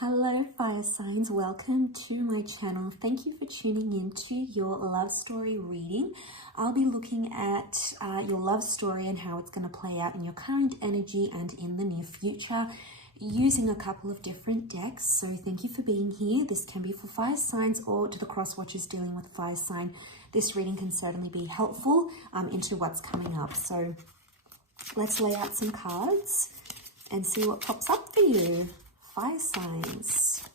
Hello fire signs, welcome to my channel. Thank you for tuning in to your love story reading. I'll be looking at your love story and how it's going to play out in your current energy and in the near future using a couple of different decks. So thank you for being here. This can be for fire signs or to the cross watchers dealing with fire sign. This reading can certainly be helpful into what's coming up. So let's lay out some cards and see what pops up for you. Fire signs.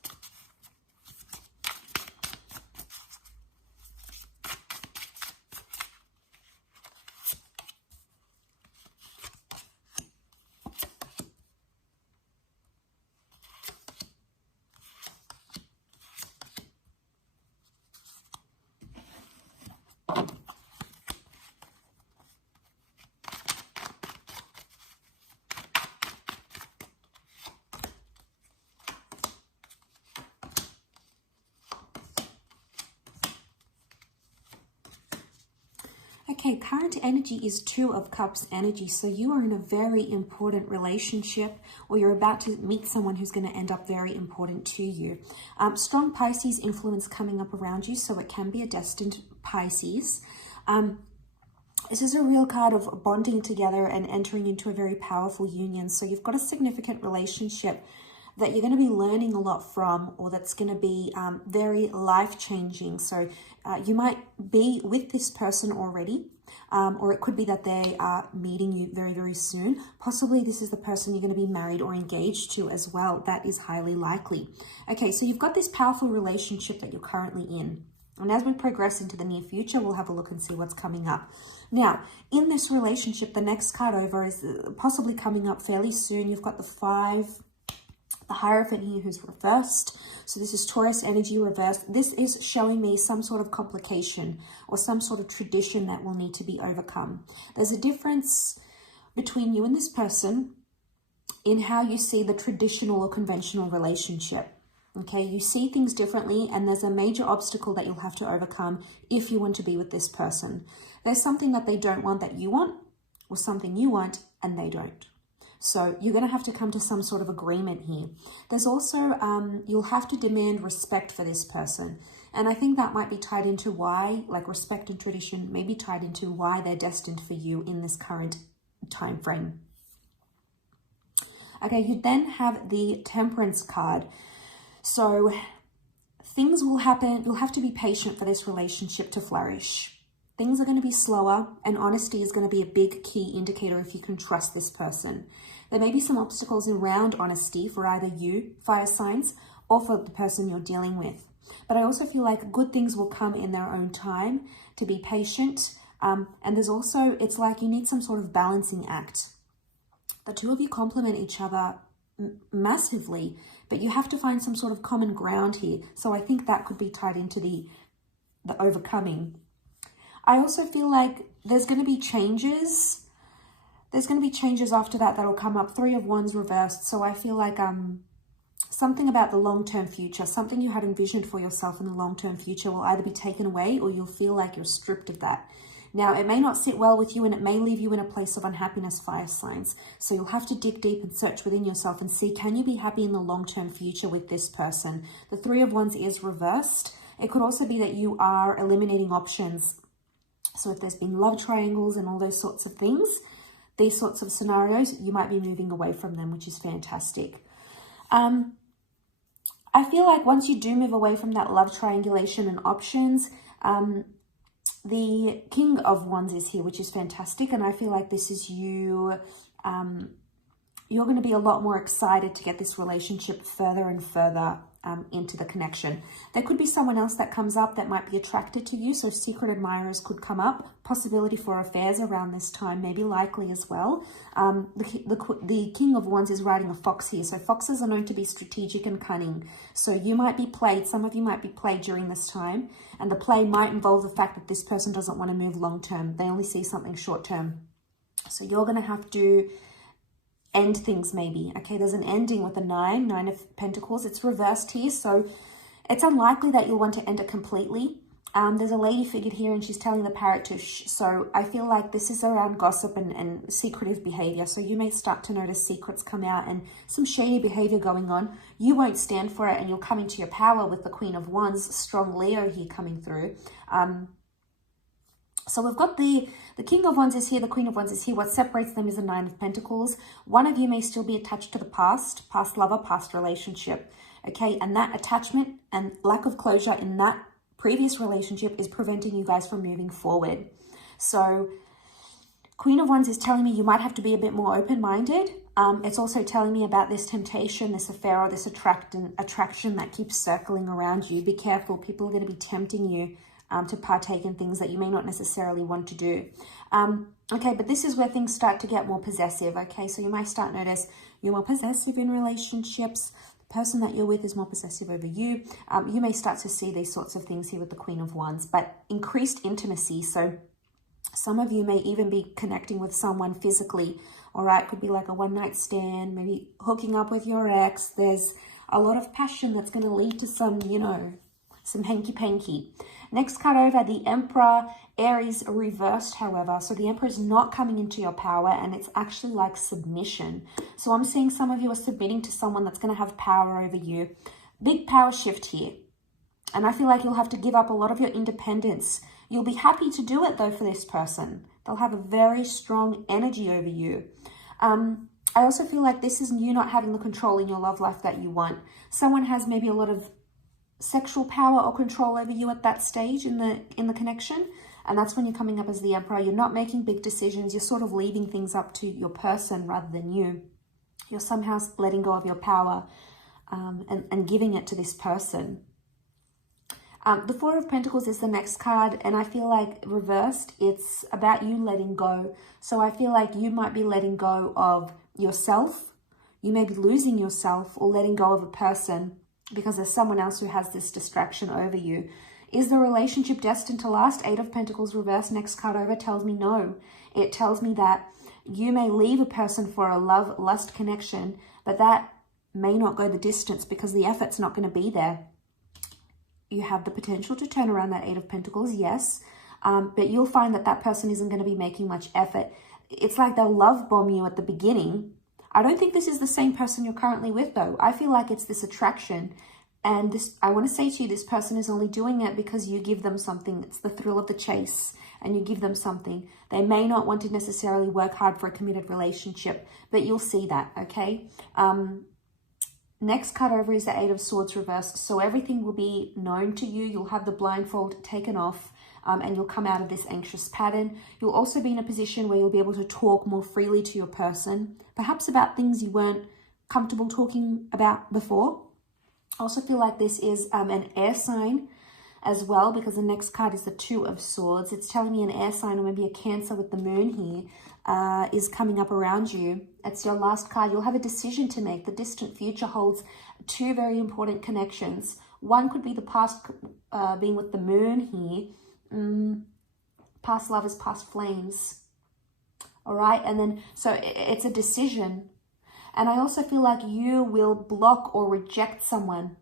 Okay, current energy is Two of Cups energy. So you are in a very important relationship, or you're about to meet someone who's going to end up very important to you. Strong Pisces influence coming up around you, so it can be a destined Pisces. This is a real card of bonding together and entering into a very powerful union. So you've got a significant relationship that you're going to be learning a lot from, or that's going to be very life-changing. So you might be with this person already, or it could be that they are meeting you very, very soon. Possibly this is the person you're going to be married or engaged to as well. That is highly likely. Okay, so you've got this powerful relationship that you're currently in. And as we progress into the near future, we'll have a look and see what's coming up. Now, in this relationship, the next card over is possibly coming up fairly soon. You've got the Hierophant here who's reversed. So this is Taurus energy reversed. This is showing me some sort of complication or some sort of tradition that will need to be overcome. There's a difference between you and this person in how you see the traditional or conventional relationship. Okay, you see things differently, and there's a major obstacle that you'll have to overcome if you want to be with this person. There's something that they don't want that you want, or something you want and they don't. So you're going to have to come to some sort of agreement here. There's also, you'll have to demand respect for this person. And I think that might be tied into why, like respect and tradition, may be tied into why they're destined for you in this current time frame. Okay, you then have the Temperance card. So things will happen. You'll have to be patient for this relationship to flourish. Things are going to be slower, and honesty is going to be a big key indicator if you can trust this person. There may be some obstacles around honesty for either you, fire signs, or for the person you're dealing with. But I also feel like good things will come in their own time, to be patient. And there's also, it's like you need some sort of balancing act. The two of you complement each other massively, but you have to find some sort of common ground here. So I think that could be tied into the overcoming. I also feel like there's going to be changes. There's going to be changes after that that'll come up. Three of Wands reversed. So I feel like something about the long-term future, something you had envisioned for yourself in the long-term future will either be taken away, or you'll feel like you're stripped of that. Now, it may not sit well with you, and it may leave you in a place of unhappiness, fire signs. So you'll have to dig deep and search within yourself and see, can you be happy in the long-term future with this person? The Three of Wands is reversed. It could also be that you are eliminating options. So if there's been love triangles and all those sorts of things, these sorts of scenarios, you might be moving away from them, which is fantastic. I feel like once you do move away from that love triangulation and options, the King of Wands is here, which is fantastic. And I feel like this is you, you're going to be a lot more excited to get this relationship further and further into the connection. There could be someone else that comes up that might be attracted to you. So secret admirers could come up. Possibility for affairs around this time, maybe likely as well. The King of Wands is riding a fox here. So foxes are known to be strategic and cunning. So you might be played. Some of you might be played during this time. And the play might involve the fact that this person doesn't want to move long term. They only see something short term. So you're going to have to end things maybe. Okay, there's an ending with the Nine of Pentacles. It's reversed here, so it's unlikely that you'll want to end it completely, There's a lady figured here and she's telling the parrot to shh. So I feel like this is around gossip and secretive behavior. So you may start to notice secrets come out and some shady behavior going on. You won't stand for it and you'll come into your power with the Queen of Wands, strong Leo here coming through. So we've got the King of Wands is here, the Queen of Wands is here. What separates them is the Nine of Pentacles. One of you may still be attached to the past lover, past relationship. Okay, and that attachment and lack of closure in that previous relationship is preventing you guys from moving forward. So Queen of Wands is telling me you might have to be a bit more open-minded. It's also telling me about this temptation, this affair, or this attraction that keeps circling around you. Be careful. People are going to be tempting you to partake in things that you may not necessarily want to do. Okay, but this is where things start to get more possessive. Okay, so you might start to notice you're more possessive in relationships. Person that you're with is more possessive over you. You may start to see these sorts of things here with the Queen of Wands, but increased intimacy. So some of you may even be connecting with someone physically. All right, could be like a one-night stand, maybe hooking up with your ex. There's a lot of passion that's going to lead to some, you know, some hanky-panky. Next card over, the Emperor, Aries reversed, however. So the Emperor is not coming into your power and it's actually like submission. So I'm seeing some of you are submitting to someone that's going to have power over you. Big power shift here. And I feel like you'll have to give up a lot of your independence. You'll be happy to do it though for this person. They'll have a very strong energy over you. I also feel like this is you not having the control in your love life that you want. Someone has maybe a lot of sexual power or control over you at that stage in the connection, and that's when you're coming up as the Emperor. You're not making big decisions. You're sort of leaving things up to your person rather than you. You're somehow letting go of your power and giving it to this person. The Four of Pentacles is the next card, and I feel like reversed, it's about you letting go. So I feel like you might be letting go of yourself. You may be losing yourself or letting go of a person because there's someone else who has this distraction over you. Is the relationship destined to last? Eight of Pentacles reverse, next card over, tells me no. It tells me that you may leave a person for a love-lust connection, but that may not go the distance because the effort's not going to be there. You have the potential to turn around that Eight of Pentacles, yes, but you'll find that that person isn't going to be making much effort. It's like they'll love bomb you at the beginning. I don't think this is the same person you're currently with, though. I feel like it's this attraction. And this, I want to say to you, this person is only doing it because you give them something. It's the thrill of the chase, and you give them something. They may not want to necessarily work hard for a committed relationship, but you'll see that, okay? Next card over is the Eight of Swords reversed. So everything will be known to you. You'll have the blindfold taken off. And you'll come out of this anxious pattern. You'll also be in a position where you'll be able to talk more freely to your person, perhaps about things you weren't comfortable talking about before. I also feel like this is an air sign as well, because the next card is the Two of Swords. It's telling me an air sign, or maybe a Cancer with the moon here, is coming up around you. It's your last card. You'll have a decision to make. The distant future holds two very important connections. One could be the past, being with the moon here. Past lovers, past flames. All right, and then so it's a decision. And I also feel like you will block or reject someone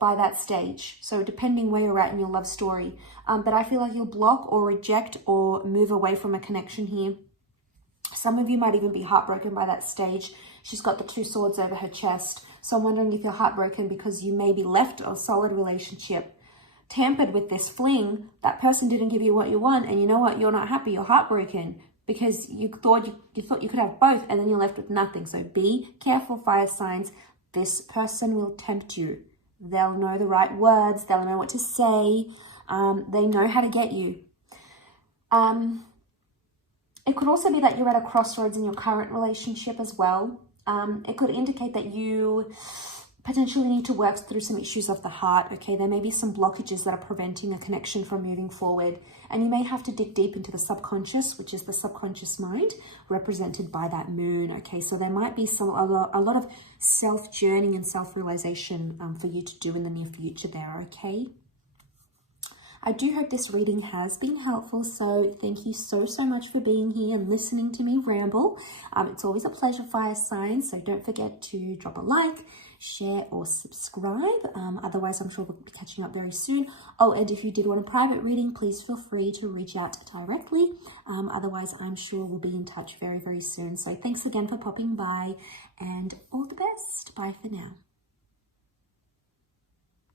by that stage. So depending where you're at in your love story. But I feel like you'll block or reject or move away from a connection here. Some of you might even be heartbroken by that stage. She's got the Two Swords over her chest. So I'm wondering if you're heartbroken because you may be left a solid relationship, tampered with this fling. That person didn't give you what you want, and you know what? You're not happy. You're heartbroken because you thought you could have both, and then you're left with nothing. So be careful, fire signs. This person will tempt you. They'll know the right words. They'll know what to say. They know how to get you. It could also be that you're at a crossroads in your current relationship as well. It could indicate that you potentially need to work through some issues of the heart, okay? There may be some blockages that are preventing a connection from moving forward, and you may have to dig deep into the subconscious, which is the subconscious mind, represented by that moon, okay? So there might be a lot of self-journeying and self-realization for you to do in the near future there, okay? I do hope this reading has been helpful, so thank you so much for being here and listening to me ramble. It's always a pleasure, fire signs, so don't forget to drop a like, share, or subscribe. Otherwise, I'm sure we'll be catching up very soon. Oh, and if you did want a private reading, please feel free to reach out directly. Otherwise, I'm sure we'll be in touch very, very soon. So thanks again for popping by, and all the best. Bye for now.